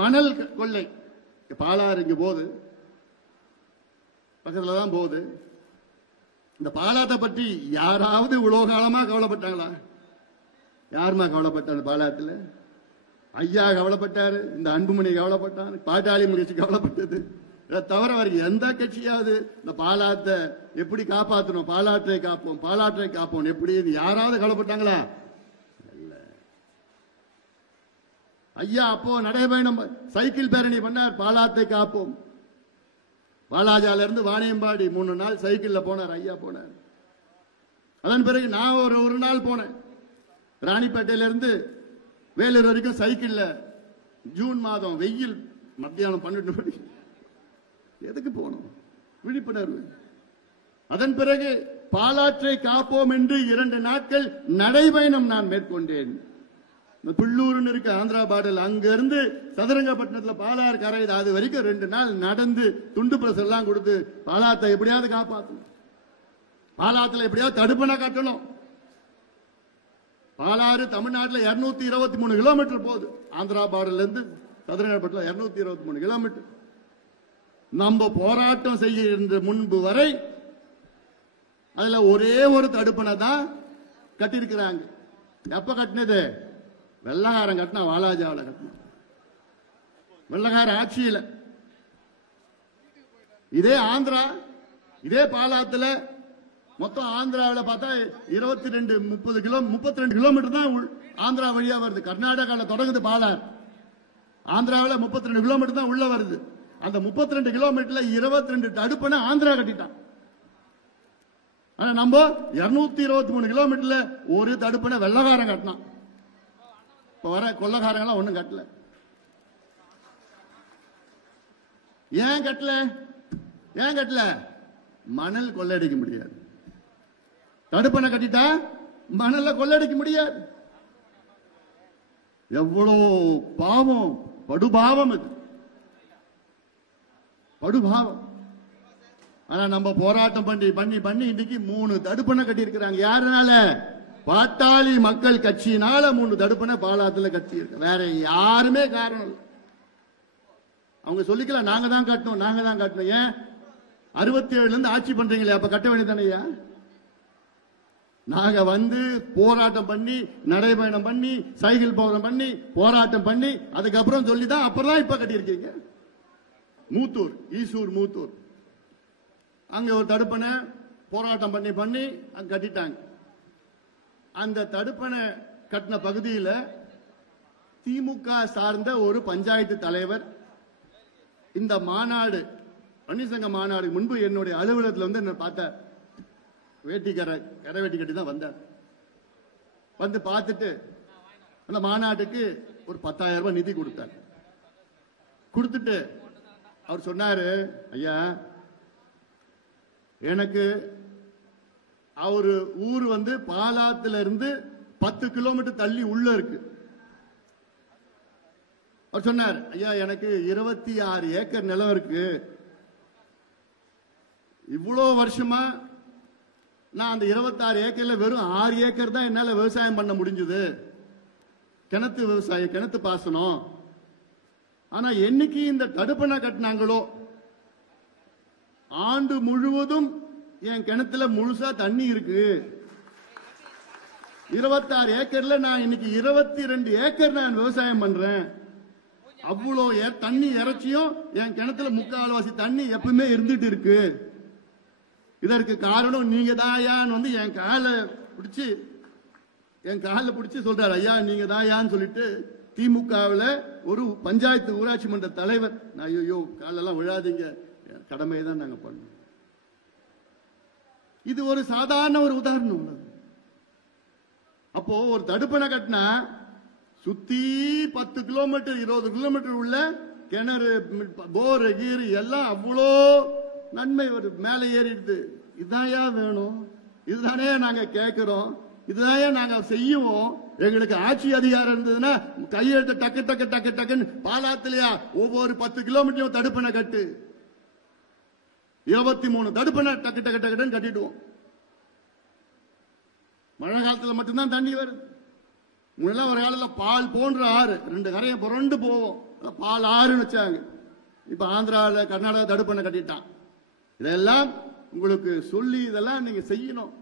மணல் கொள்ளை. பாலாறு இங்க போகுது, பக்கத்துல தான் போகுது. இந்த பாலாத்தை பற்றி யாராவது இவ்வளவு காலமா கவலைப்பட்டாங்களா? யாருமா கவலைப்பட்டாங்க? பாலாத்துல ஐயா கவலைப்பட்டாரு, இந்த அன்புமணி கவலைப்பட்டான், பாட்டாளி முயற்சி கவலைப்பட்டது. தவிர வரைக்கும் எந்த கட்சியாவது இந்த பாலாத்தை எப்படி காப்பாற்றணும், பாலாற்றை காப்போம், பாலாற்றை காப்போம் எப்படி யாராவது கவலைப்பட்டாங்களா? இல்ல. ஐயா அப்போ நடைபயணம் சைக்கிள் பேரணி பண்ணார், பாலாத்தை காப்போம். வாலாஜால இருந்து வாணியம்பாடி 3 நாள் சைக்கிள்ல போனார், ஐயா போனார். அதன் பிறகு நான் ஒரு நாள் போனேன், ராணிப்பேட்டையில இருந்து வேலூர் வரைக்கும் சைக்கிள்ல. ஜூன் மாதம் வெயில், மத்தியானம் 12 மணி. எதுக்கு போனோம்? விழிப்புணர்வு. அதன் பிறகு பாலாற்றை காப்போம் என்று 2 நாட்கள் நடைபயணம் நான் மேற்கொண்டேன். பிள்ளூர்னு இருக்கு ஆந்திரா பார்டர், அங்க இருந்து சதுரங்கப்பட்டினத்துல பாலாறு கரை அது வரைக்கும் 2 நாள் நடந்து துண்டு பிரஸ் எல்லாம் கொடுத்து பாலாத்தை எப்படியாவது காப்பாற்றணும், பாலாத்துல எப்படியாவது தடுப்பணை கட்டணும். பாலாறு தமிழ்நாட்டில் 223 கிலோமீட்டர் போகுது. ஆந்திரா பார்டர்ல இருந்து சதுரங்கப்பட்டினம் 223 கிலோமீட்டர். நம்ம போராட்டம் செய்ய முன்பு வரை அதுல ஒரே ஒரு தடுப்பணை தான் கட்டியிருக்கிறாங்க. எப்ப கட்டினது? வெள்ளக்காரன் கட்டினா, வாலாஜாவில் கட்டினா, வெள்ளக்கார ஆட்சியில். இதே ஆந்திரா, இதே பாலாத்துல மொத்தம் ஆந்திராவில் பார்த்தா 32 கிலோமீட்டர் தான் ஆந்திரா வழியா வருது. கர்நாடகாவில் தொடங்குது பாலாறு, ஆந்திராவில் 32 கிலோமீட்டர் தான் உள்ள வருது. அந்த 32 கிலோமீட்டர்ல 22 தடுப்பணை ஆந்திரா கட்டிட்டான். ஆனா நம்ம 223 கிலோமீட்டர்ல ஒரு தடுப்பணை வெள்ளக்காரன் கட்டினான். இப்ப வர கொள்ளக்காரங்களாம் ஒண்ணும் கட்டல. ஏன் கட்டல? மணல் கொள்ளடிக்க முடியாது. தடுப்பணை கட்டிட்டா மணல்ல கொள்ளடிக்க முடியாது. எவ்வளவு பாவம், படுபாவம் இது, படுபாவம். ஆனா நம்ம போராட்டம் பண்ணி இன்னைக்கு 3 தடுப்பணை கட்டி இருக்கிறாங்க. யாருனால? பாட்டாளி மக்கள் கட்சியினால 3 தடுப்பணை பாலாத்துல கட்டி இருக்கு. வேற யாருமே காரணம் இல்லை. அவங்க சொல்லிக்கலாம், நாங்க தான் கட்டணும். ஏன் 67 இருந்து ஆட்சி பண்றீங்களே, அப்ப கட்ட வேண்டியதானையா? நாங்க போராட்டம் பண்ணி, நடைபயணம் பண்ணி, சைக்கிள் போராட்டம் பண்ணி, போராட்டம் பண்ணி, அதுக்கப்புறம் சொல்லிதான் அப்புறம் இப்ப கட்டியிருக்கீங்க. மூத்தூர், ஈசூர் மூத்தூர், அங்க ஒரு தடுப்பணை போராட்டம் பண்ணி அங்க கட்டிட்டாங்க. அந்த தடுப்பணை கட்டின பகுதியில் திமுக சார்ந்த ஒரு பஞ்சாயத்து தலைவர் இந்த மாநாடு, பன்னீர்சங்க மாநாடு முன்பு என்னுடைய அலுவலகத்தில் என்ன பார்த்தார். கரை வேட்டி கட்டி தான் வந்தார். பார்த்துட்டு அந்த மாநாட்டுக்கு ஒரு 10,000 ரூபாய் நிதி கொடுத்தார். கொடுத்துட்டு அவர் சொன்னாரு, ஐயா எனக்கு அவரு ஊர் பாலாத்துல இருந்து 10 கிலோமீட்டர் தள்ளி உள்ள இருக்கு. அவர் சொன்னார், ஐயா எனக்கு 26 ஏக்கர் நிலம் இருக்கு. இவ்வளவு வருஷமா நான் அந்த 26 ஏக்கர்ல வெறும் 6 ஏக்கர் தான் என்னால விவசாயம் பண்ண முடிஞ்சது. கிணத்து விவசாயம், கிணத்து பாசனம். ஆனா என்னைக்கு இந்த தடுப்பணை கட்டினாங்களோ ஆண்டு முழுவதும் என் கிணத்துல முழுசா தண்ணி இருக்கு. 26 ஏக்கர்ல நான் இன்னைக்கு 22 ஏக்கர் நான் விவசாயம் பண்றேன். அவ்வளோ தண்ணி இறைச்சியும் என் கிணத்துல 3/4 தண்ணி எப்பவுமே இருந்துட்டு இருக்கு. இதற்கு காரணம் நீங்க தாயான்னு என் காலை பிடிச்சு சொல்றாரு. ஐயா நீங்க தாயான்னு சொல்லிட்டு திமுகவில் ஒரு பஞ்சாயத்து ஊராட்சி மன்ற தலைவர், ஐயோ காலெல்லாம் விழாதீங்க, கடமையை தான் நாங்க பண்ணோம். இது ஒரு சாதாரண ஒரு உதாரணம். அப்போ ஒரு தடுப்பணை கட்டினா சுத்தி 10 கிலோமீட்டர் 20 கிலோமீட்டர் உள்ள கிணறு, போர், கீரு எல்லாம் அவ்வளோ நன்மை மேலே ஏறிடுது. இதாயா வேணும், இதுதானே நாங்க கேட்கிறோம், இதுதானே நாங்க செய்வோம். எங்களுக்கு ஆட்சி அதிகாரம் இருந்ததுன்னா கையெழுத்து டக்குன்னு பாலாத்திலையா ஒவ்வொரு 10 கிலோமீட்டரும் தடுப்பணை கட்டு, 23 தடுப்பணை டக்குன்னு கட்டிடுவோம். மழை காலத்துல மட்டும்தான் தண்ணி வருது. முன்னெல்லாம் ஒரு காலத்துல பால் போன்ற ஆறு 2 கரையை புரண்டு போவோம். பால் ஆறுன்னு வச்சாங்க. இப்ப ஆந்திராவில் கர்நாடகா தடுப்பணை கட்டிட்டான். இதெல்லாம் உங்களுக்கு சொல்லி இதெல்லாம் நீங்க செய்யணும்.